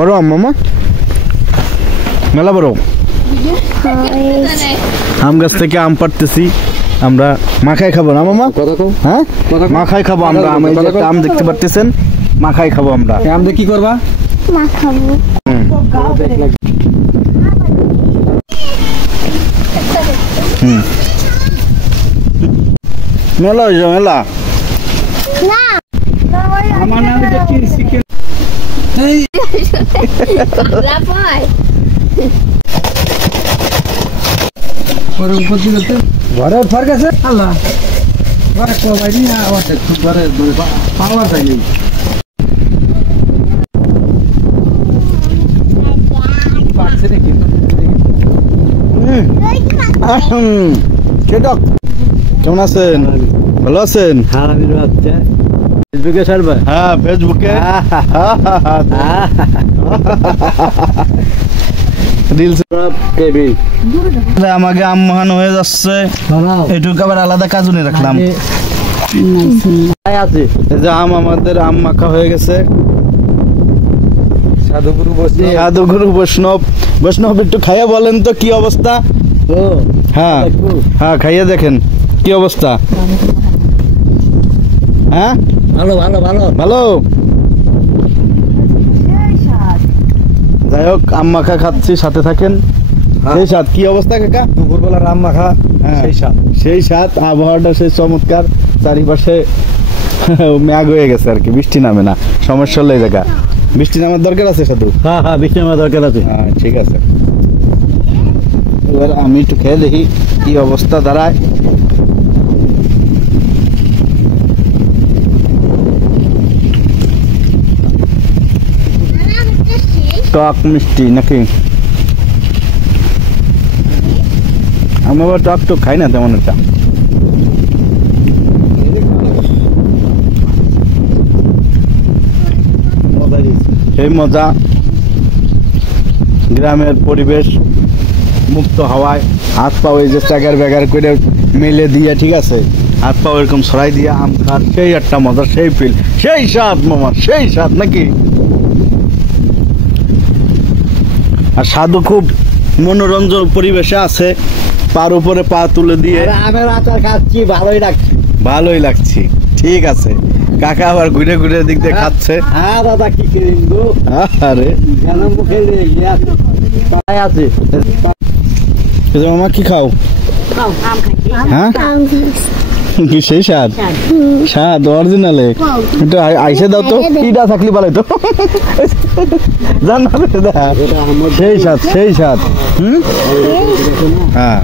বড় আম মামা, মেলা বড়। আম গাছ থেকে আম পাড়তেছি আমরা, মাখাই খাবো না মামা? হ্যাঁ, মাখাই খাবো আমরা। আম দেখতে পারতেছেন, মাখাই খাবো আমরা। আম দিয়ে কি করবা? মাখাবো। মেলা হয়েছে, মেলা। আমার নাম চিকেন। ঘরের ফার গেছে আল্লাহ পাওয়ার যায়নি। কেমন আছেন? ভালো আছেন? ফেসবুকে ছাড়বে? হ্যাঁ, ফেসবুকে আমাকে আম মহান হয়ে যাচ্ছে, এটুকু আবার আলাদা কাজুনে রাখলাম। আম আমাদের আম মাখা হয়ে গেছে। সাধুগুরু বৈষ্ণব একটু খাইয়া বলেন তো কি অবস্থা? হ্যাঁ হ্যাঁ, খাইয়া দেখেন কি অবস্থা। হ্যাঁ, ভালো ভালো ভালো ভালো। যাই হোক, আম মাখা খাচ্ছি, সাথে থাকেন। সেই স্বাদ। কি অবস্থা কাকা? দুপুরবেলা আম মাখা, সেই স্বাদ। আবহাওয়াটা সেই চমৎকার, চারিপাশে ম্যাগ হয়ে গেছে আর কি, বৃষ্টি নামে না। সমস্যা হলো এই জায়গা, বৃষ্টি নামার দরকার আছে সাধু। হ্যাঁ হ্যাঁ, বৃষ্টি নামার দরকার আছে। হ্যাঁ, ঠিক আছে। এবার আমি একটু খেয়ে দেখি কি অবস্থা দাঁড়ায়। টক মিষ্টি নাকি? আমি আবার টক টক খাই না তেমন একটা। সেই মজা, গ্রামের পরিবেশ, মুক্ত হাওয়ায় হাত পাও এই যে চাগার ব্যাগার করে মেলে দিয়ে, ঠিক আছে, হাত পাও এরকম ছড়াই দিয়ে আম খার সেই একটা মজা, সেই ফিল, সেই স্বাদ মামা, সেই স্বাদ নাকি? আর সাধু খুব মনোরঞ্জন পরিবেশে আছে, পার উপরে পা তুলে দিয়ে আমের আচার খাচ্ছি, ভালোই লাগছে। ঠিক আছে, কাকা আবার ঘুরে ঘুরে দিক দিয়ে খাচ্ছে। হ্যাঁ দাদা, কি কিন্তু আরে আছে মামা, কি খাও? হ্যাঁ, সেই স্বাদ, স্বাদ অরিজিনালে। একটু আইসে দাও তো, কিটা থাকলে ভালো তো। জান, সেই স্বাদ, সেই স্বাদ। হ্যাঁ।